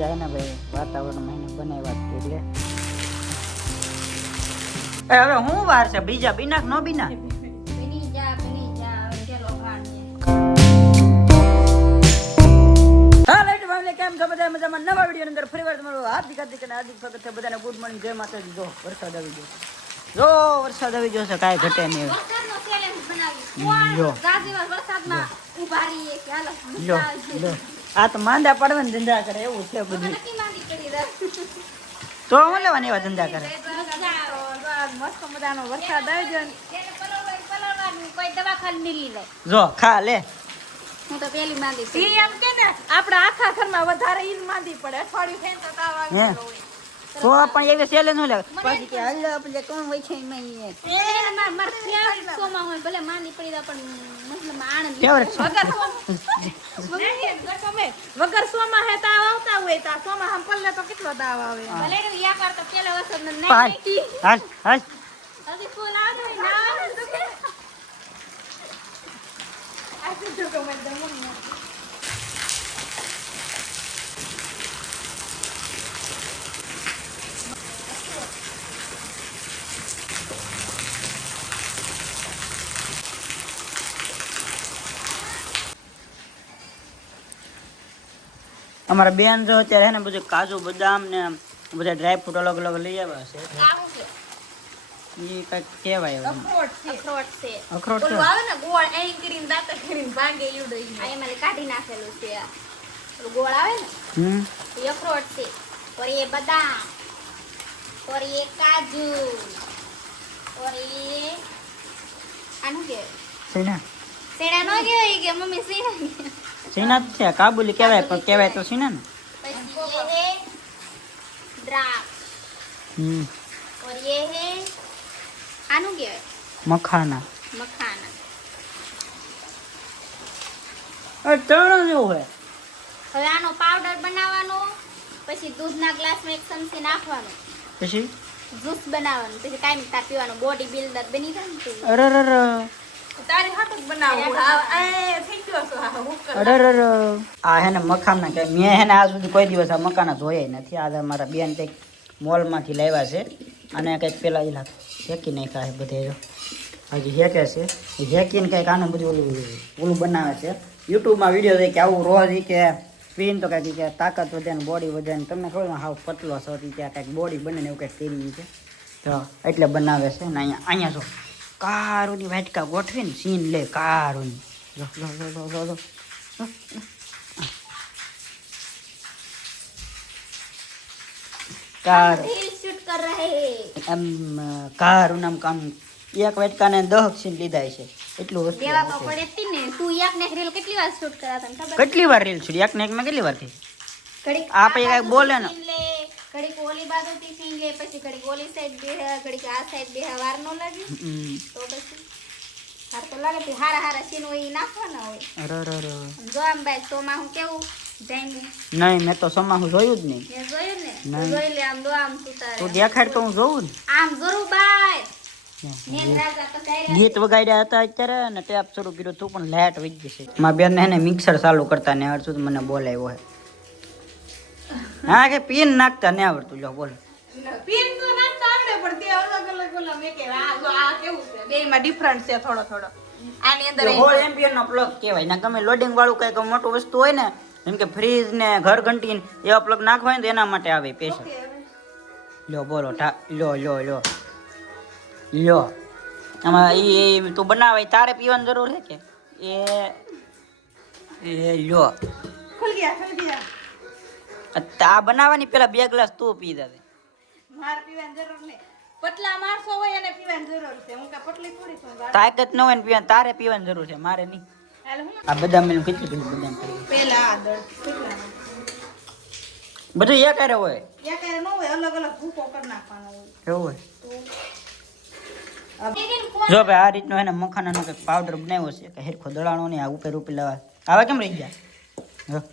બીજા ને ભાઈ વાતાવરણમાં એને બનાવ્યા એટલે હવે હું વાર છે બીજા બીના નો બીના કેમ છો બધા મજામાં? નવા વિડીયો અંદર ફરીવાર તમારું હાર્દિક સ્વાગત છે બધાને. ગુડ મોર્નિંગ, જય માતાજી. જો વરસાદ આવી ગયો, જો વરસાદ આવી ગયો છે, કાંઈ ઘટે નહીં. જો આ તો માંદા પડવાના ધંધા કરે એવું છે બધું. તો હું લેવાની એવા ધંધા કરે? મસ્ત મજાનો વરસાદ આવી ગયો. જો ખા લે. હું તો પેલી માંદી પડી. એમ કે ને આપડા આખા ઘરમાં વધારે ઈન માંદી પડે. અઠવાડિયું થઈને તો તાવ આવી ગયો હોય. તો પણ એવી સેલે ન લાગે. પછી કે હાલ આપણે કોણ હોય છે મે એ માર ફેવરિટ સોમાં હોય ભલે માંદી પડી દા પણ મતલબ આનંદ ફેવરિટ વગર સોમાં હે તાવ આવતા હોય તા સોમાં હમ પલ્લે તો કેટલો તાવ આવે. ભલે યા કર તો પેલા વસત ન નહીં હાલ હાલ અધી ફોન આવે ના અમારા બેન જો અત્યારે હે ને બધું કાજુ બદામ ને બધા ડ્રાય ફ્રૂટ અલગ અલગ લઈ આવ્યા છે. ઈ કઈક કહેવાય અખરોટ છે આવે ને ગોળ એઈ કરીને દાંત કરીને ભાંગે ઈડો આ એમાં કાઢી નાખેલું છે. ગોળ આવે ને એ અખરોટ છે. और ये बादाम और ये काजू और ये આનું કે સીણા સીણા નો કહેવાય કે મમ્મી સીણા સીણા છે કાબુલી કહેવાય પણ કહેવાય તો સીણા ને. પછી ये है द्राक्ष और ये है આનું કહેવાય મખાના મખાના. આ તણ જેવું હોય. હવે આનો પાવડર બનાવવાનો પછી દૂધના ગ્લાસમાં એક ચમચી નાખવાનો પછી જ્યુસ બનાવવાનું પછી કાઈ મિક્સ પીવાનું બોડી બિલ્ડર બની જાય ને. અરે અરે તારી હાટું બનાવું આ થઈ ગયો છો આ હું કર અરે અરે આ હે ને મખાના કે મે હે ને આજ સુધી કોઈ દિવસ આ મખાના જોયા નથી. આ મારા બેન કઈક મોલ માંથી લાવ્યા છે અને કઈક પેલા ઈલા શેકી નાખ્યા છે બધે. જો હજી હેકે છે એ હેકીને કઈક આને બધું ઓલું બનાવે છે. યુટ્યુબમાં વિડીયો જોઈ કે આવું રોજ કે પીન તો કઈક કે તાકાત વધે ને બોડી વધે ને તમને ખબર હાવ પતલો છો ત્યાં કંઈક બોડી બને ને એવું કંઈક તેરી છે તો એટલે બનાવે છે ને. અહીંયા જો કારુની વાટકા ગોઠવી ને સીન લે કારુની. જો જો જો જો જો કાર શૂટ કર રહે એમ કારું નામ કામ એક વાટકાને 10 સીન લીધા છે એટલું વસ્તુ દેવા તો પડે તી ને. તું એક ને રીલ કેટલી વાર શૂટ કરા તને ખબર? કેટલી વાર રીલ શૂટ એક ને એક માં કેટલી વાર થઈ? ઘડીક આપે કઈ બોલે ને ઘડીક ઓલી બાજુથી સીન લે પછી ઘડીક ઓલી સાઈડ બે ઘડીક આ સાઈડ બે વાર નો લાગે તો પછી હાર તો લાગે તે હારા હારા સીન હોય નાખવાના હોય. અરે અરે જો આમ ભાઈ સોમાં હું કેવું જાઈને નહીં મેં તો સોમાં હું જોયું જ નહીં. મેં જોયું ને જોઈ લે આમ દો આમ સુતારે તું દેખાડ તો હું જોઉં ને આમ જરૂર બાય ગીત વગાડ્યા હતા અત્યારે ને ટેપ શરૂ કર્યું તું પણ લાઈટ વહી જશે. મારા બેન ને મિક્સર ચાલુ કરતા ને આવડતું મને બોલાવ્યો હે. હા કે પીન નાખતા ને આવડતું લો બોલ. પીન તો નાખતા આવડે પણ તે અલગ અલગ ઓલા મે કે આ જો આ કેવું છે બે માં ડિફરન્ટ છે થોડો થોડો. આની અંદર હોલ એમ્પિયર નો પ્લગ કહેવાય ને ગમે લોડિંગ વાળું કઈક મોટું વસ્તુ હોય ને જેમ કે ફ્રીજ ને ઘર ઘંટી એવા પ્લગ નાખવા હોય તો એના માટે આવે સ્પેશિયલ. લો બોલો લો લો લો લ્યો આમાં એ તું બનાવે તારે પીવાની જરૂર છે કે એ લ્યો ખુલ ગયા આ બનાવવાની પેલા 2 ગ્લાસ તું પી દે. મારે પીવાની જરૂર નહીં. પતલા માણસો હોય એને પીવાની જરૂર છે. હું કા પતલી થોડી છું. તાકાત ન હોય ને પીવાની તારે પીવાની જરૂર છે મારે નહીં. આ બદામ મેં કેટલી બદામ પેલા આદળ બધું એક હારે હોય એક હારે ન હોય અલગ અલગ ભૂકો કરી નાખવાનો હોય એવું હોય. જો ભાઈ આ રીતનો એને મખાનાનો કંઈક પાવડર બનાવ્યો છે કે હેરખો દળાણો ને આ ઉપર લેવા આવા કેમ રહી ગયા?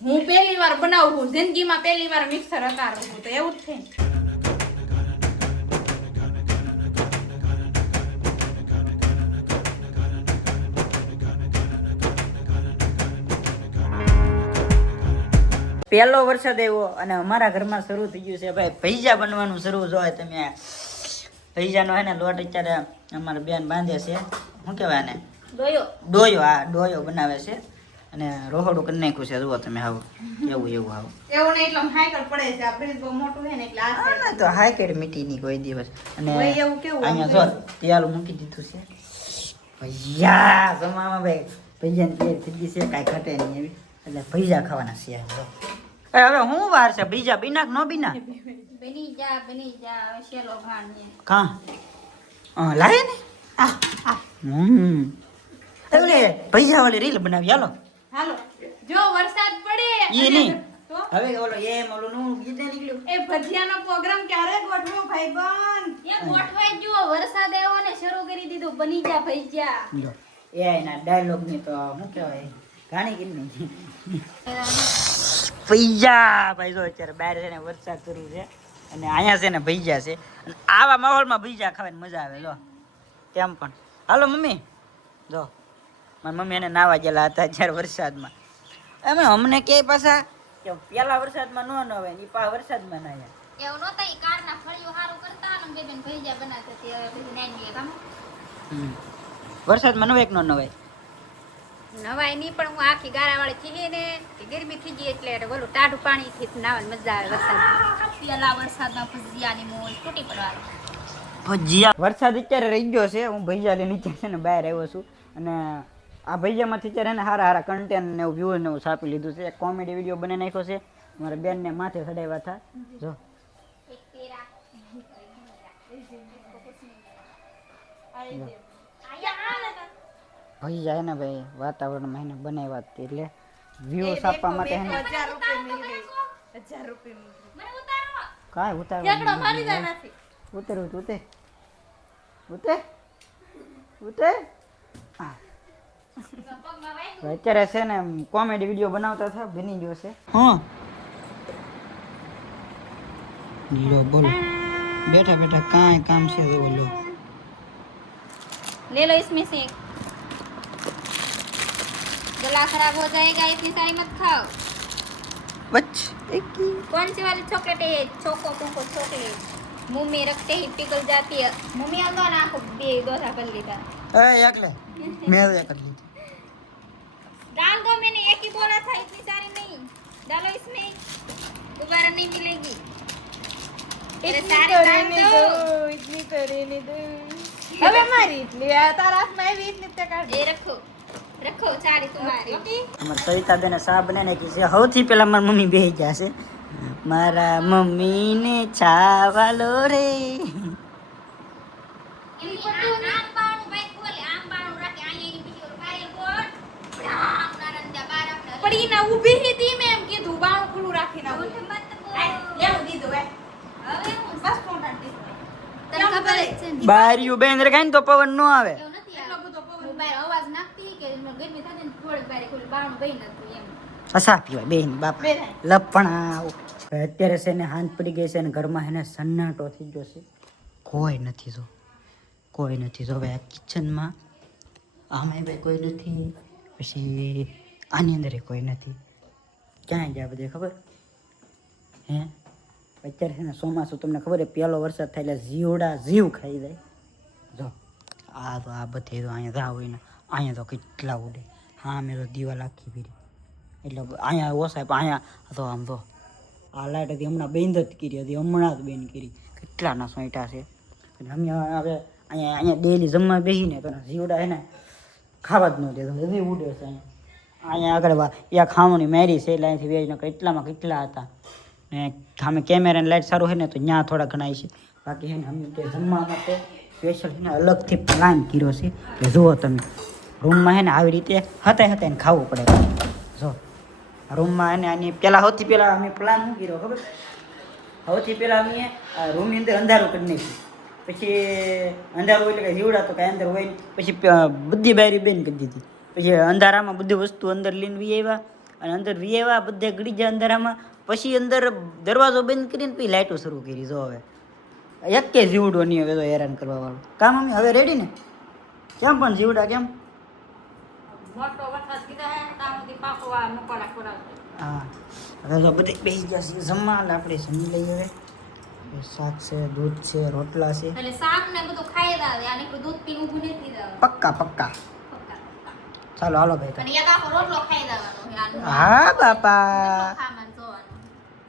હું પહેલી વાર બનાવું જિંદગીમાં પહેલી વાર મિક્સર હકારું તો એવું જ છે. પહેલો વરસાદ આવ્યો અને અમારા ઘરમાં શરૂ થઈ ગયું છે ભાઈ ભૈજા બનવાનું શરૂ જોય તમે. ભૈજાનો હે ને લોટ અત્યારે અમારા બેન બાંધે છે. શું કહેવાય ને? ડોયો. હા, ડોયો બનાવે છે અને રોહડું કરી નાખ્યું છે. જુઓ તમે આવું એવું આવું એવું નહીં એટલે હાઈકર પડે છે. આ ફ્રીજ બહુ મોટું છે ને એટલે આ તો હાઈકર મીઠી ની કોઈ દિવસ. અને અહીંયા જો તેલ મૂકી દીધું છે. ભૈયા જમામાં ભાઈ ભૈયાની તૈયાર થઈ ગઈ છે. કાંઈ ઘટે નહીં એવી. એટલે ભૈજા ખાવાના છે. હવે હું વાર છે ભૈજા બીના કે નો બીના? બની જા હવે શેલો ભાણ ને કા લાય ને એટલે ભૈયા વાળી રીલ બનાવી. હાલો જો વરસાદ પડે ઈ નહીં હવે ઓલો એમ ઓલું નું ગીત નીકળ્યું. એ ભજીયાનો પ્રોગ્રામ ક્યારે ગોઠવો ભાઈબંધ? એ ગોઠવાઈ ગયો. વરસાદ આવ્યો ને શરૂ કરી દીધું. બની જા ભજીયા. જો એ એના ડાયલોગ ની તો શું કહેવાય ગાણી કેમ ભૈયા ભાઈ જો અત્યારે બહાર છે ને વરસાદ શરૂ છે અને અહીંયા છે ને ભૈયા છે અને આવા માહોલમાં ભૈયા ખાવાની મજા આવે. જો કેમ પણ હાલો મમ્મી જો મારી મમ્મી એને નાવા ગયેલા હતા અત્યારે વરસાદમાં. અમે અમને કે પાછા કે પેલા વરસાદમાં ન નવાય ની પા વરસાદમાં નાયા એવું નહોતા. ઈ કારના ફળિયું હારું કરતા અને બેબેન ભજીયા બનાવતા તે પછી નાઈ ગયા. વરસાદમાં નવાય કે ન નવાય? નવાય નહીં પણ હું આખી ગારાવાળી ચીહી ને ગરમી થઈ ગઈ એટલે બોલું ટાઢું પાણી થી નાવાની મજા આવે. વરસાદ પેલા વરસાદમાં ભજીયાની મોજ તૂટી પડવાની. ભજીયા વરસાદ અત્યારે રહી ગયો છે. હું ભજીયા લઈને નીચે છે ને બહાર આવ્યો છું અને આ ભજીયામાંથી અત્યારે ને સારા કન્ટેન્ટ ને વ્યૂઝ ને એવું છાપી લીધું છે. એક કોમેડી વિડીયો બનાવી નાખ્યો છે. મારા બેન ને માથે ચડાવ્યા હતા. જો ભજીયા ને ભાઈ વાતાવરણમાં એને બનાવ્યા હતા એટલે વ્યૂઝ આપવા માટે એને 1000 રૂપિયા કાંઈ ઉતારવા ઉતર અત્યારે છે ને કોમેડી વિડીયો બનાવતા હતા. બની ગયો છે. લો બોલો બેઠા બેઠા કાંઈ કામ છે તો બોલો ले लो इसमें से गला खराब हो जाएगा इतनी सारी मत खाओ. बच एक ही कौन सी वाली चॉकलेट है? चोको पोको चॉकलेट मुंह में रखते ही पिघल जाती है. मुंह में अंदर आंखों बे दोसा कर लेता. एक ले मैं एक कर लीजिए. डाल दो. मैंने एक ही बोला था इतनी सारी नहीं डालो इसमें. दोबारा नहीं मिलेगी. इतनी तो रहने दो. હવે મારી એટલી આ તારા હાથમાં આવી એટલી તે કાઢ એ રખો ચાલી તમારી. અમાર સવિતા બેને ચા બનાવી નાખી છે. સૌથી પહેલા મારી મમ્મી બેહી ગયા છે. મારા મમ્મીને ચા વાલો રે. પડી ના ઊભી હતી મેં એમ કીધું બાણું ખુલ્લું રાખી ના લેવું દીધું હવે બસ કોન્ટેક્ટ તને ખબર છે બારીઓ બેન રે કાઈ તો પવન ન આવે. એટલો બધો પવન બહાર અવાજ નાખતી કે ગરમી થાય ને થોડીક બહાર ખુલ્લું બાણું બેહી નતું એમ. અસા પીવાય બેન બાપ લપણા. અત્યારે છે ને હાંજ પડી ગઈ છે ને ઘરમાં એને સન્નાટો થઈ ગયો છે. કોઈ નથી જો હવે આ કિચનમાં આમાં ભાઈ કોઈ નથી. પછી આની અંદર કોઈ નથી. ક્યાં ગયા બધે ખબર હે? અત્યારે છે ને ચોમાસું તમને ખબર છે પહેલો વરસાદ થાય એટલે જીવડા જીવ ખાઈ જાય. જો આ બધે તો અહીંયા જા હોય ને અહીંયા તો કેટલા ઉડે. હા મેં તો દિવાલ આખી ફીરી એટલે અહીંયા ઓછા પણ અહીંયા તો આમ તો આ લાઈટ હતી હમણાં બંધ જ કરી હતી. હમણાં જ બંધ કરી. કેટલાના સોંટા છે. અને અમે હવે અહીંયા ડેલી જમવા બેસીને તો જીવડા છે ને ખાવા જ ન દેતો બધી ઉડે છે. અહીંયા આગળ ત્યાં ખાવાની મેરી છે એટલે અહીંથી વેચને કેટલામાં કેટલા હતા. ને સામે કેમેરાની લાઇટ સારું હોય ને તો ત્યાં થોડા ઘણા છે. બાકી છે ને અમે તે જમવા માટે સ્પેશિયલ છે ને અલગથી પ્લાન કર્યો છે. એટલે જુઓ તમે રૂમમાં છે ને આવી રીતે હતાય ને ખાવું પડે. જો રૂમમાં એને આની પહેલાં સૌથી પહેલાં અમે પ્લાન શું કર્યો ખબર? સૌથી પહેલાં અમે રૂમની અંદર અંધારું કરી નાખ્યું. પછી અંધારું એટલે કે જીવડા તો કાંઈ અંદર હોય ને પછી બધી બારી બેન કરી દીધી. પછી અંધારામાં બધી વસ્તુ અંદર લઈને વી આવ્યા અને અંદર વી આવ્યા બધે ગળી જાય અંધારામાં. પછી અંદર દરવાજો બંધ કરીને પછી લાઇટો શરૂ કરી. જો હવે એક કે જીવડો નહીં હવે તો હેરાન કરવા વાળું કામ. મમ્મી હવે રેડી ને? કેમ પણ જીવડા કેમ? હા હવે તો બધી બેસી ગયા છે જમવા એટલે આપણે જમી લઈએ હવે શાક છે દૂધ છે રોટલા છે એટલે શાક ને બધું ખાઈ દાવે આને કોઈ દૂધ પીવું ઊભું નથી દાવે પક્કા પક્કા ચાલો હાલો ભાઈ તો. અને એક આખો રોટલો ખાઈ દેવાનો હા બાપા ખાવાનું જોવાનું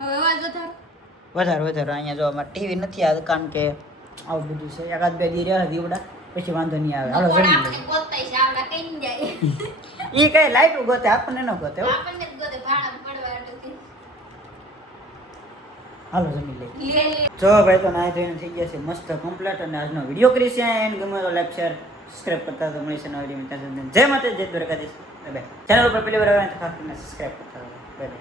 હવે અવાજ વધારે અહીંયા જો અમારે ટીવી નથી આ કારણ કે આવું બધું છે એકાદ બે દી રહ્યા દીવડા પછી વાંધો નહીં આવે હાલો જમી આપણે ગોતાઈ છે આવડા કઈ ન જાય લઈએ એ કઈ લાઈટ ગોતે આપણને ન ગોતે હો. આપણને જ ગોતે ભાડા પડવા એટલે હાલો જમી લઈએ લે જો ભાઈ તો નાઈ ધોઈને થઈ ગયા છે મસ્ત કમ્પ્લીટ અને આજનો વિડીયો કરી છે એન્ડ ગમે તો લાઈક શેર સબસ્ક્રાઇબ કરતા તો મળી છે નવા વિડીયો જય માતા જય દ્વારકાધીશ બાય ચેનલ ઉપર પહેલી વાર આવે તો ખાસ કરીને સબસ્ક્રાઇબ કરતા બાય બાય.